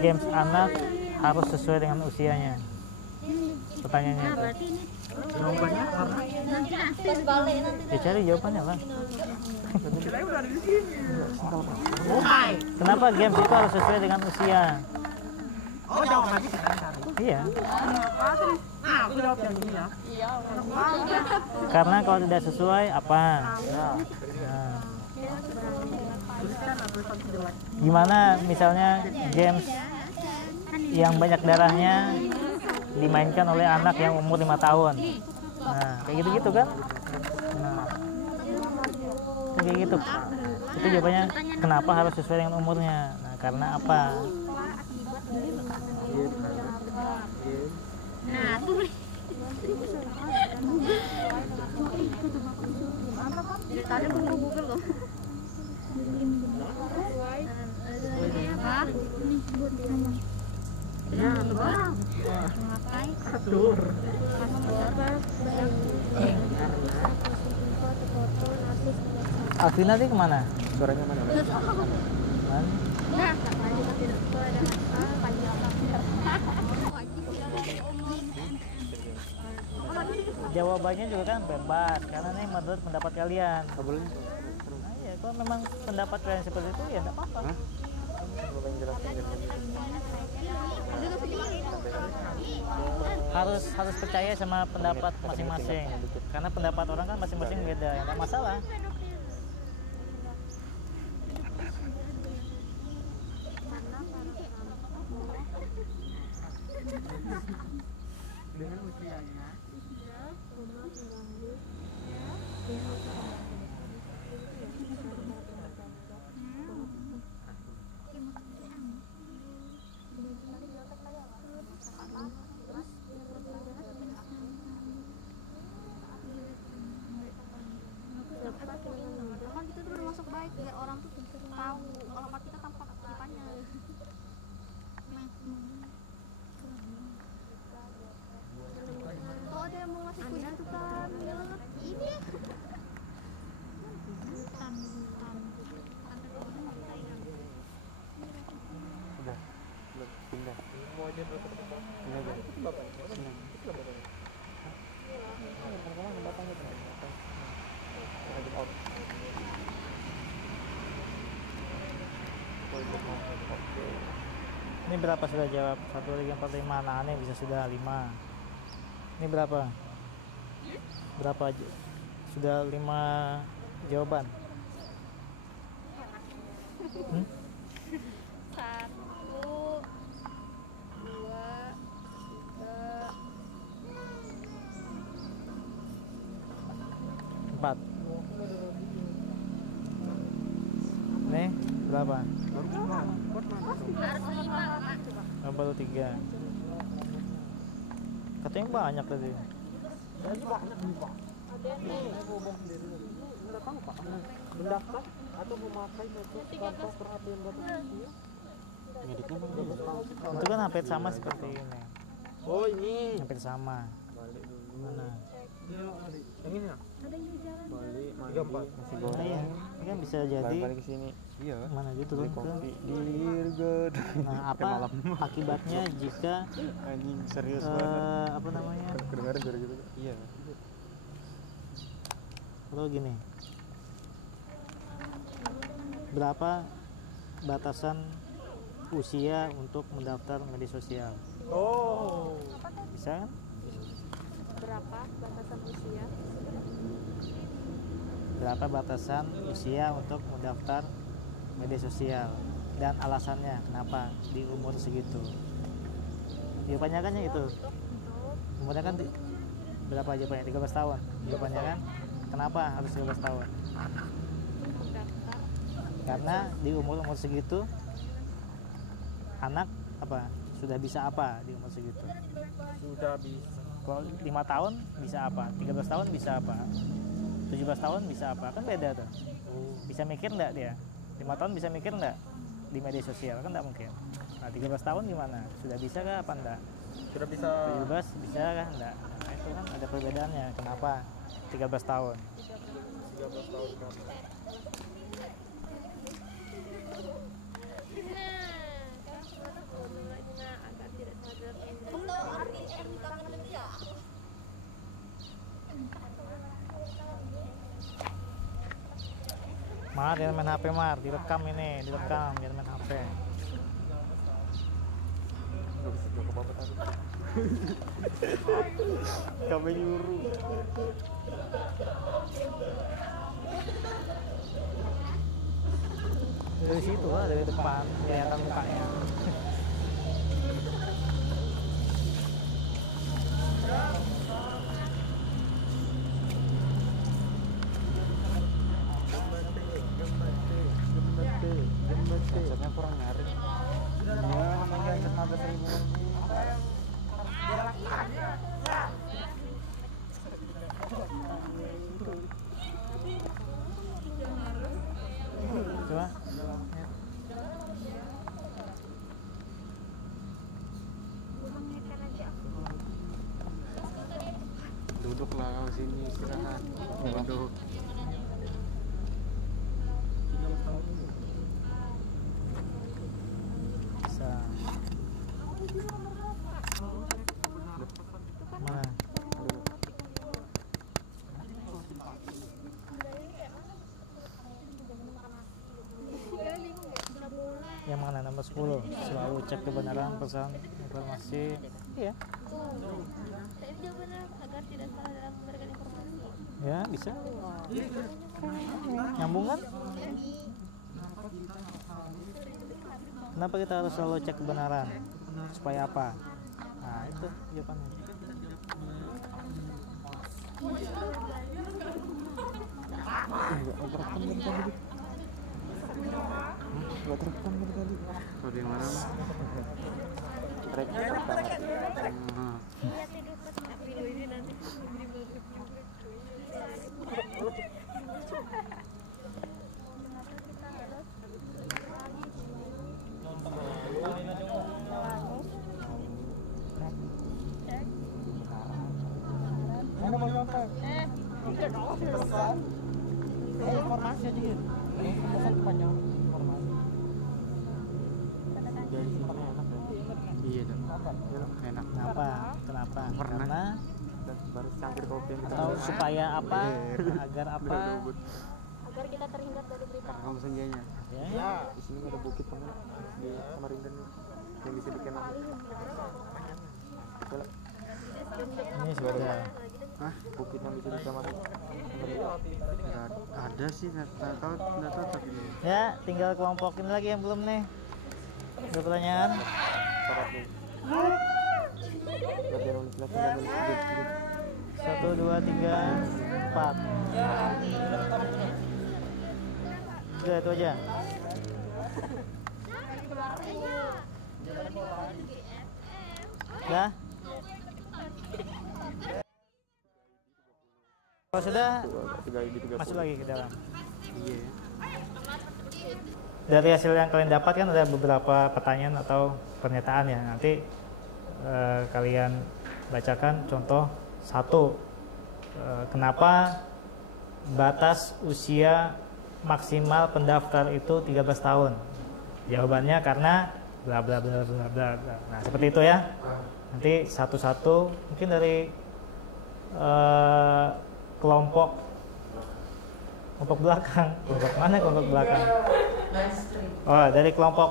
games anak harus sesuai dengan usianya? Pertanyaannya itu. berarti ini Jawabannya karena nanti aktif balik nanti. Ya cari jawabannya lah. kita udah ada di sini. Kenapa games itu harus sesuai dengan usia? Oh, jawab lagi kita cari. Iya. Nah, aku jawab yang ini ya. Karena kalau tidak sesuai apa? Nah. Tuliskan tulisan jelek. Gimana misalnya games yang banyak darahnya dimainkan oleh anak yang umur 5 tahun. Nah, kayak gitu-gitu kan? Nah, kayak gitu. Itu jawabannya kenapa harus sesuai dengan umurnya. Nah, karena apa? Nah, tulis. Tadi tunggu Google loh. Apa? Ya, terus. Ngapain? Atur. Alvina tadi kemana? Suaranya mana? Mana? Nah, Jawabannya juga kan bebas karena ini menurut pendapat kalian. Boleh. Nah, ya kalau memang pendapat kalian seperti itu ya enggak apa-apa. Harus percaya sama pendapat masing-masing. Karena pendapat orang kan masing-masing beda, ya enggak masalah. Dengan usianya. biar orang tuh tahu alamat kita tanpa apanya. Oh, ada yang mau ngasih kuis itu kan? Ini. Hutan. Udah. Belum pindah. Mau aja terus ke depan. Pindah aja. Itu bapaknya. Sini. Itu bapaknya. Kemana bapaknya tuh? Ada out. Oke. Ini berapa sudah jawab? 1, 2, 3, 4, 5. Nah, ini bisa sudah 5. Ini berapa? Berapa aja? Sudah 5 jawaban. 1, 2, 3, 4. Nih, berapa? harus 5, Kak. Oh, baru 3. Katanya banyak tadi. Nggak tahu Pak. Mendaftar atau memakai untuk kantor perhatian Bapak. Ngeditnya bang. Itu kan hampir sama seperti ini. Oh ini. Hampir sama. Balik dulu. Mana? Yang ini ya? Balik. Mandi, nasi Nah, goreng. iya. Ini kan bisa jadi Balik ke sini. Iya. mana dia turun Beli ke. kopi di Irgon. Nah, apa akibatnya jika Anjing serius banget. apa namanya? Kedengaran dari gitu. Iya. Kalau gini. Berapa batasan usia untuk mendaftar media sosial? Oh. Bisa kan? Berapa batasan usia? Berapa batasan usia untuk mendaftar media sosial dan alasannya kenapa di umur segitu? Jawabannya kan itu. Umurnya kan berapa jawabannya? 13 tahun. Jawabannya kan kenapa harus 13 tahun? Mendaftar. Karena di umur segitu anak apa? Sudah bisa apa di umur segitu? Sudah bisa. Kalau 5 tahun bisa apa? 13 tahun bisa apa? 17 tahun bisa apa? Kan beda tuh. Bisa mikir nggak dia? 5 tahun bisa mikir nggak di media sosial? Kan nggak mungkin. Nah 13 tahun gimana? Sudah bisa kah apa enggak? Sudah bisa. 17 bisa kah enggak? Nah itu kan ada perbedaannya. Kenapa 13 tahun? 13 tahun kan. Agak tidak sadar. Mar, jangan main HP Mar, direkam ini, direkam, jangan main HP. Gak bisa jawab apa-apa tadi. Kami nyuruh. Dari situ lah, dari depan, kelihatan mukanya. Headsetnya kurang nyaring. Iya, namanya headset 15.000 Coba. Duduklah kau sini istirahat. Duduk. Bisa. Mana? Yang mana nomor 10? Selalu cek kebenaran pesan informasi. Iya. Saya jawabannya agar tidak salah dalam memberikan informasi. Ya, bisa. Nyambung kan? Kenapa kita harus selalu cek kebenaran? Supaya apa? Nah, itu jawabannya. Gak terekam dari tadi. Gak terekam dari tadi. Kalau di mana? Rekam. Lihat tidur pas video ini nanti jadi bagus juga. informasi aja gitu. Pesan panjang informasi. Dari sini enak ya. Iya dong. Enak. Kenapa? Pernah. Karena Baru cangkir kopi yang atau supaya apa? Agar apa? Agar kita terhindar dari berita. Karena kamu senjanya. Ya. Di sini ada bukit teman di Samarinda nih yang bisa dikenal. Ini sudah. Hah? Bukit yang bisa dikenal. Enggak ada sih, enggak tahu tapi Ya, tinggal kelompokin lagi yang belum nih. Ada pertanyaan? syarat nih. Berarti nulis lagi 1, 2, 3, 4. Udah itu aja. Ya. Kalau sudah, masuk lagi ke dalam. Iya. Dari hasil yang kalian dapat kan ada beberapa pertanyaan atau pernyataan ya. Nanti kalian bacakan contoh 1. Kenapa batas usia maksimal pendaftar itu 13 tahun? Jawabannya karena bla bla bla bla bla bla. Nah, seperti itu ya. Nanti satu-satu mungkin dari kelompok belakang. Kelompok mana kelompok belakang? Oh, dari kelompok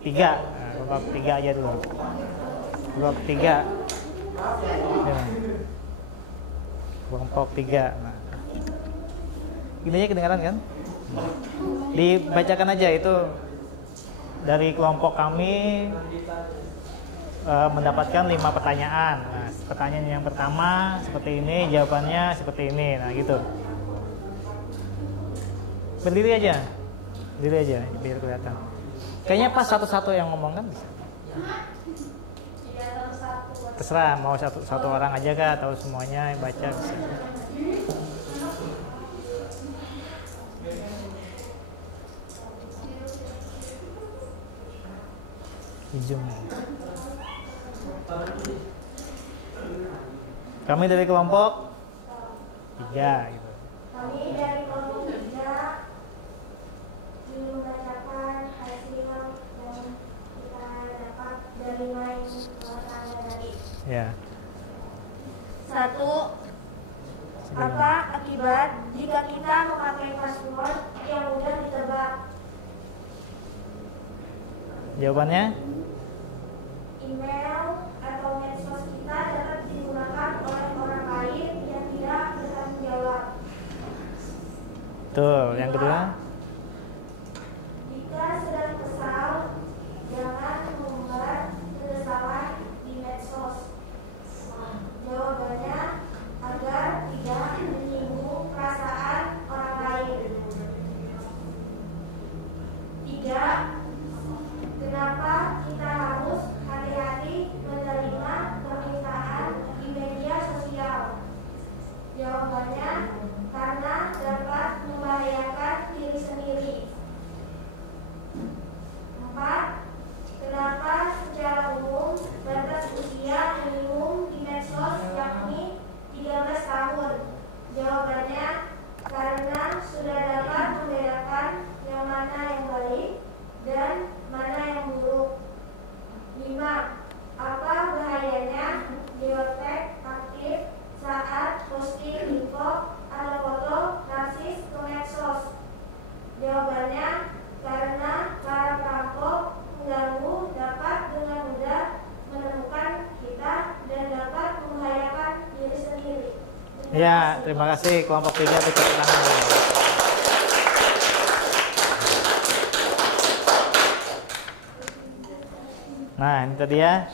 3. Nah, kelompok 3 aja dulu. Kelompok 3. Ya. Kelompok 3. Nah. Ini aja kedengaran kan? Dibacakan aja itu dari kelompok kami mendapatkan 5 pertanyaan. Nah, pertanyaan yang pertama seperti ini, jawabannya seperti ini. Nah, gitu. Berdiri aja biar kelihatan. Kayaknya pas satu-satu yang ngomong kan bisa. Terserah mau satu orang aja kah atau semuanya yang baca bisa. Di Zoom. Kami dari kelompok 3 gitu. Kami dari kelompok 3 membacakan hasil yang kita dapat dari main tanda tadi. Ya. 1. Apa akibat jika kita memakai password yang mudah ditebak? Jawabannya? Email atau medsos kita dapat digunakan oleh orang lain yang tidak bertanggung jawab. Tuh, yang kedua. Jika sedang kesal, jangan mengumbar kekesalan di medsos. Jawabannya agar tidak menyinggung perasaan orang lain. 3. Kenapa kita harus hati-hati menerima permintaan di media sosial? Jawabannya karena dapat membahayakan diri sendiri. 4. Kenapa secara umum batas usia minimum di medsos yakni 13 tahun? Jawabannya karena sudah dapat membedakan yang mana yang baik dan mana yang buruk. 5. Apa bahayanya geotek aktif saat posting info atau foto narsis ke medsos? Jawabannya karena para perampok mengganggu dapat dengan mudah menemukan kita dan dapat membahayakan diri sendiri. Ya, terima kasih kelompok 3 tepuk tangan. Nah, ini tadi ya.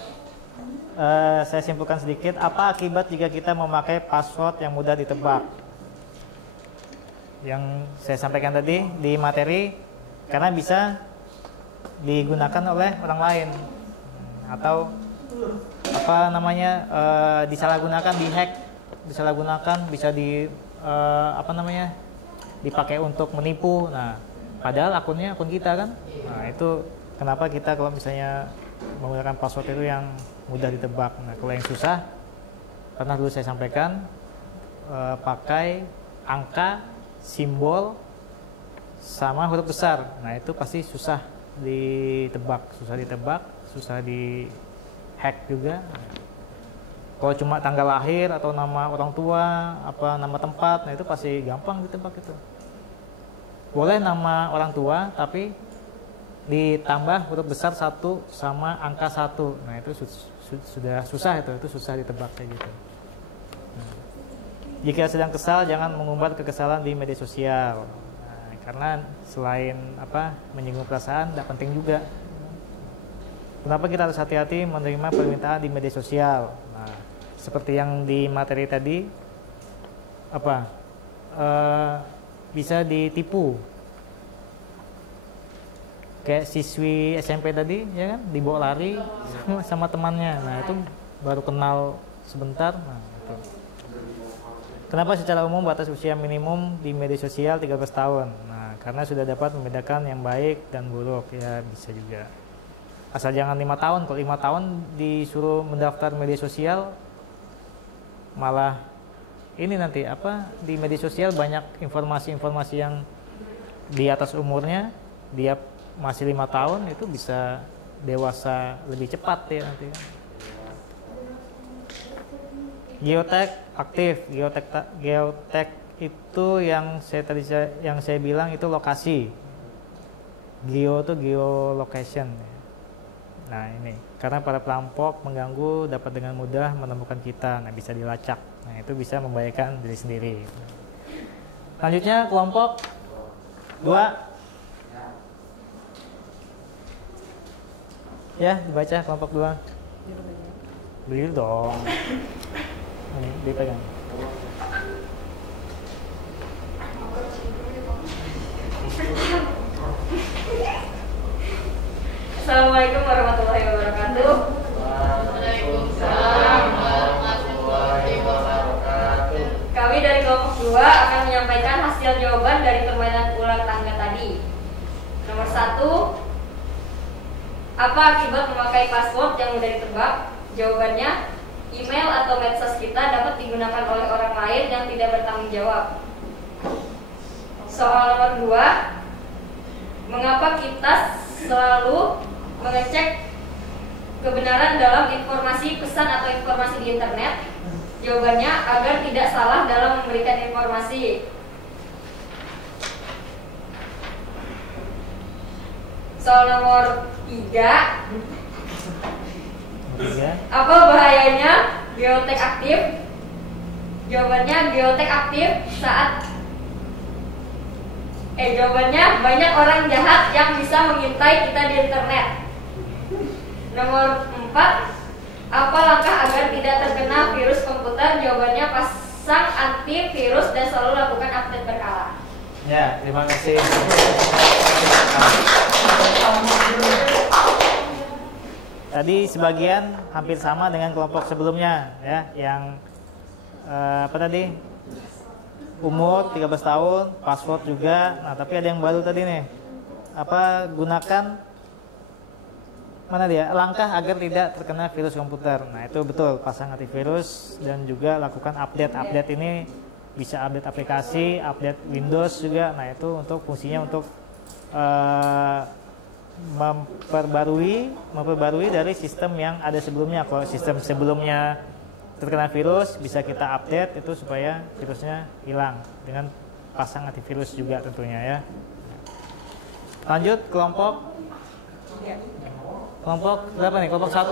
Saya simpulkan sedikit. Apa akibat jika kita memakai password yang mudah ditebak? Yang saya sampaikan tadi di materi, karena bisa digunakan oleh orang lain atau apa namanya disalahgunakan, disalahgunakan, bisa dipakai untuk menipu. Nah, padahal akunnya akun kita kan. Nah, itu kenapa kita kalau misalnya menggunakan password itu yang mudah ditebak. Nah, kalau yang susah, pernah dulu saya sampaikan, pakai angka, simbol, sama huruf besar. Nah, itu pasti susah ditebak, susah di hack juga. Kalau cuma tanggal lahir atau nama orang tua, apa nama tempat, nah itu pasti gampang ditebak itu. Boleh nama orang tua tapi ditambah huruf besar 1 sama angka 1. Nah, itu sudah susah, itu susah ditebak kayak gitu. Jika sedang kesal, jangan mengumbar kekesalan di media sosial. Nah, karena selain menyinggung perasaan, tidak penting juga. Kenapa kita harus hati-hati menerima permintaan di media sosial? Nah, seperti yang di materi tadi, bisa ditipu. Kayak siswi SMP tadi, ya kan, dibawa lari sama temannya. Nah, itu baru kenal sebentar. Nah, itu. Kenapa secara umum batas usia minimum di media sosial 13 tahun? Nah, karena sudah dapat membedakan yang baik dan buruk. Ya, bisa juga. Asal jangan 5 tahun. Kalau 5 tahun disuruh mendaftar media sosial, malah ini nanti di media sosial banyak informasi-informasi yang di atas umurnya, dia masih 5 tahun, itu bisa dewasa lebih cepat ya nanti. Geotek aktif, geotek itu yang saya bilang itu lokasi. Geo itu geolocation. Nah, ini karena para perampok mengganggu dapat dengan mudah menemukan kita. Nah, bisa dilacak. Nah, itu bisa membahayakan diri sendiri. Selanjutnya kelompok 2. Ya, dibaca kelompok 2. Beli dong. Ini dipegang. Assalamualaikum warahmatullahi wabarakatuh. Waalaikumsalam warahmatullahi wabarakatuh. Kami dari kelompok 2 akan menyampaikan hasil jawaban dari permainan ulang tangga tadi. Nomor 1, apa akibat memakai password yang mudah ditebak? Jawabannya, email atau medsos kita dapat digunakan oleh orang lain yang tidak bertanggung jawab. Soal nomor 2, mengapa kita selalu mengecek kebenaran dalam informasi pesan atau informasi di internet? Jawabannya, agar tidak salah dalam memberikan informasi. Soal nomor 3, apa bahayanya geotek aktif? Jawabannya, geotek aktif jawabannya banyak orang jahat yang bisa mengintai kita di internet. Nomor 4, apa langkah agar tidak terkena virus komputer? Jawabannya, pasang antivirus dan selalu lakukan update berkala. Ya, terima kasih. Tadi sebagian hampir sama dengan kelompok sebelumnya, ya, yang umur 13 tahun, password juga. Nah, tapi ada yang baru tadi nih. Gunakan langkah agar tidak terkena virus komputer. Nah, itu betul, pasang antivirus dan juga lakukan update. Update ini bisa update aplikasi, update Windows juga. Nah, itu untuk fungsinya untuk memperbarui dari sistem yang ada sebelumnya. Kalau sistem sebelumnya terkena virus, bisa kita update itu supaya virusnya hilang dengan pasang antivirus juga tentunya ya. Lanjut kelompok berapa nih? Kelompok 1.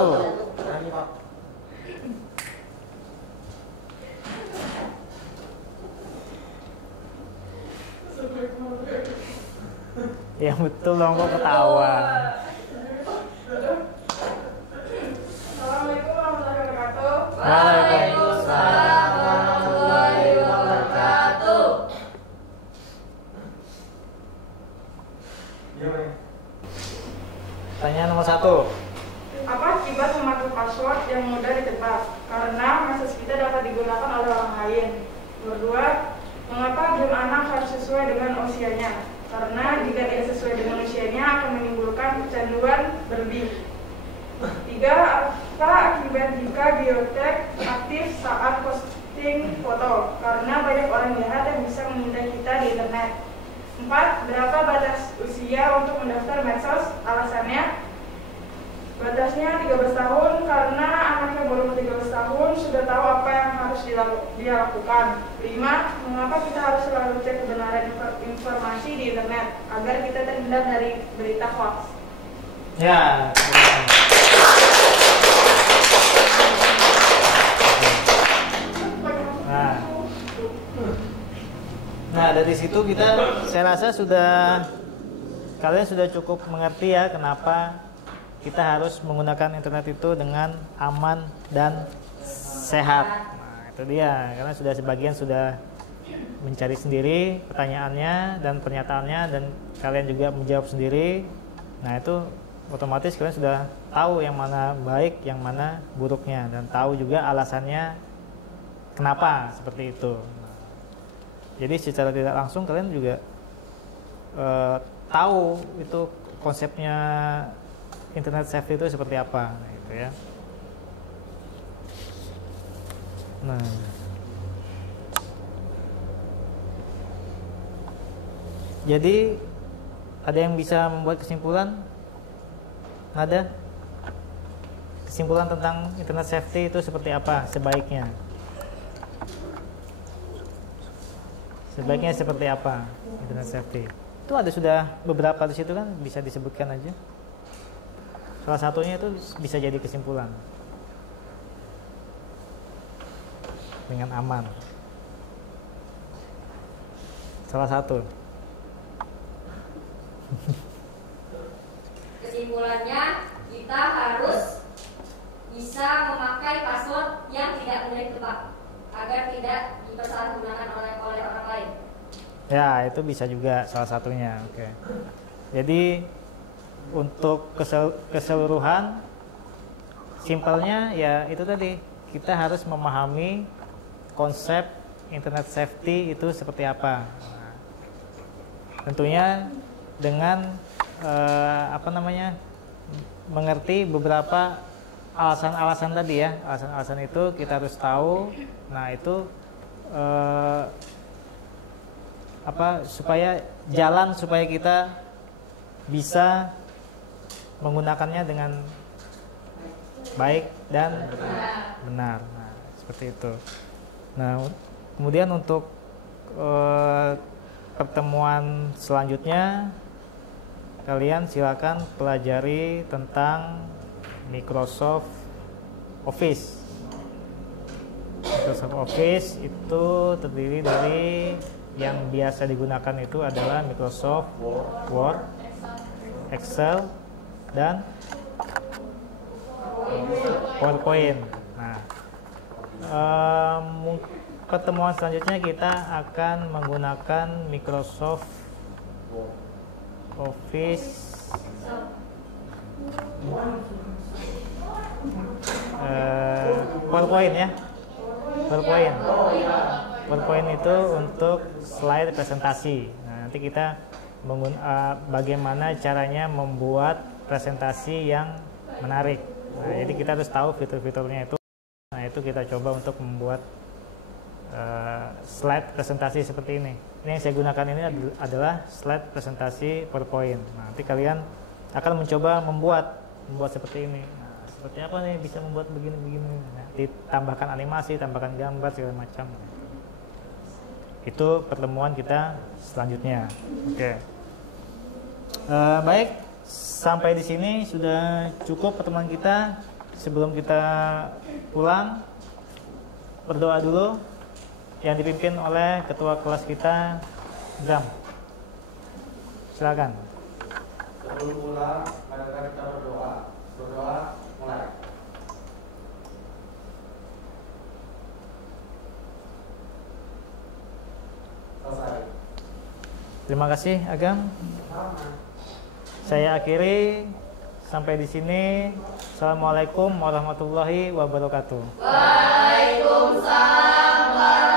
Yang betul dong, kok ketawa. Assalamualaikum warahmatullahi wabarakatuh. Waalaikumsalam warahmatullahi wabarakatuh. Tanya nomor 1. Apa akibat memakai password yang mudah ditebak? Karena message kita dapat digunakan oleh orang lain. Nomor 2, mengapa game anak harus sesuai dengan usianya? Karena jika tidak sesuai dengan usianya akan menimbulkan kecanduan berlebih. 3, apa akibat jika biotek aktif saat posting foto? Karena banyak orang jahat yang bisa mengintai kita di internet. 4. Berapa batas usia untuk mendaftar medsos? Alasannya, batasnya 13 tahun karena anak yang baru 13 tahun sudah tahu apa yang harus dia lakukan. 5. Mengapa kita harus selalu cek kebenaran informasi di internet agar kita terhindar dari berita hoax? Ya. Nah, dari situ saya rasa kalian sudah cukup mengerti ya kenapa kita harus menggunakan internet itu dengan aman dan sehat. Nah, itu dia, karena sebagian sudah mencari sendiri pertanyaannya dan pernyataannya dan kalian juga menjawab sendiri. Nah, itu otomatis kalian sudah tahu yang mana baik, yang mana buruknya dan tahu juga alasannya kenapa seperti itu. Jadi secara tidak langsung kalian juga tahu itu konsepnya internet safety itu seperti apa, gitu ya. Nah, jadi ada yang bisa membuat kesimpulan? Ada? Kesimpulan tentang internet safety itu seperti apa sebaiknya? Sebaiknya seperti apa internet safety? Itu ada sudah beberapa di situ kan, bisa disebutkan aja. Salah satunya itu bisa jadi kesimpulan dengan aman. Salah satu. Kesimpulannya, kita harus bisa memakai password yang tidak mudah ditebak agar tidak dipersalahgunakan oleh orang lain. Ya, itu bisa juga salah satunya. Oke. Jadi untuk keseluruhan, simpelnya ya itu tadi, kita harus memahami konsep internet safety itu seperti apa. Nah, tentunya dengan mengerti beberapa alasan-alasan tadi ya, alasan-alasan itu kita harus tahu. Nah, itu supaya kita bisa menggunakannya dengan baik dan benar. Nah, seperti itu. Nah, kemudian untuk pertemuan selanjutnya, kalian silakan pelajari tentang Microsoft Office. Microsoft Office itu terdiri dari yang biasa digunakan itu adalah Microsoft Word, Excel, dan PowerPoint. Nah, pertemuan selanjutnya kita akan menggunakan Microsoft Office PowerPoint ya. PowerPoint itu untuk slide presentasi. Nah, nanti kita bagaimana caranya membuat presentasi yang menarik. Nah, jadi kita harus tahu fitur-fiturnya itu. Nah, itu kita coba untuk membuat slide presentasi seperti ini. Ini yang saya gunakan ini adalah slide presentasi PowerPoint. Nah, nanti kalian akan mencoba membuat seperti ini. Nah, seperti apa nih bisa membuat begini-begini. Nah, ditambahkan animasi, tambahkan gambar segala macam. Itu pertemuan kita selanjutnya. Oke. Baik, sampai di sini sudah cukup pertemuan kita. Sebelum kita pulang, berdoa dulu yang dipimpin oleh ketua kelas kita, Bram. Silakan. Sebelum pulang, marilah kita berdoa. Berdoa, mulai. Selesai. Terima kasih, Agam. Saya akhiri sampai di sini. Assalamualaikum warahmatullahi wabarakatuh. Waalaikumsalam warahmatullahi wabarakatuh.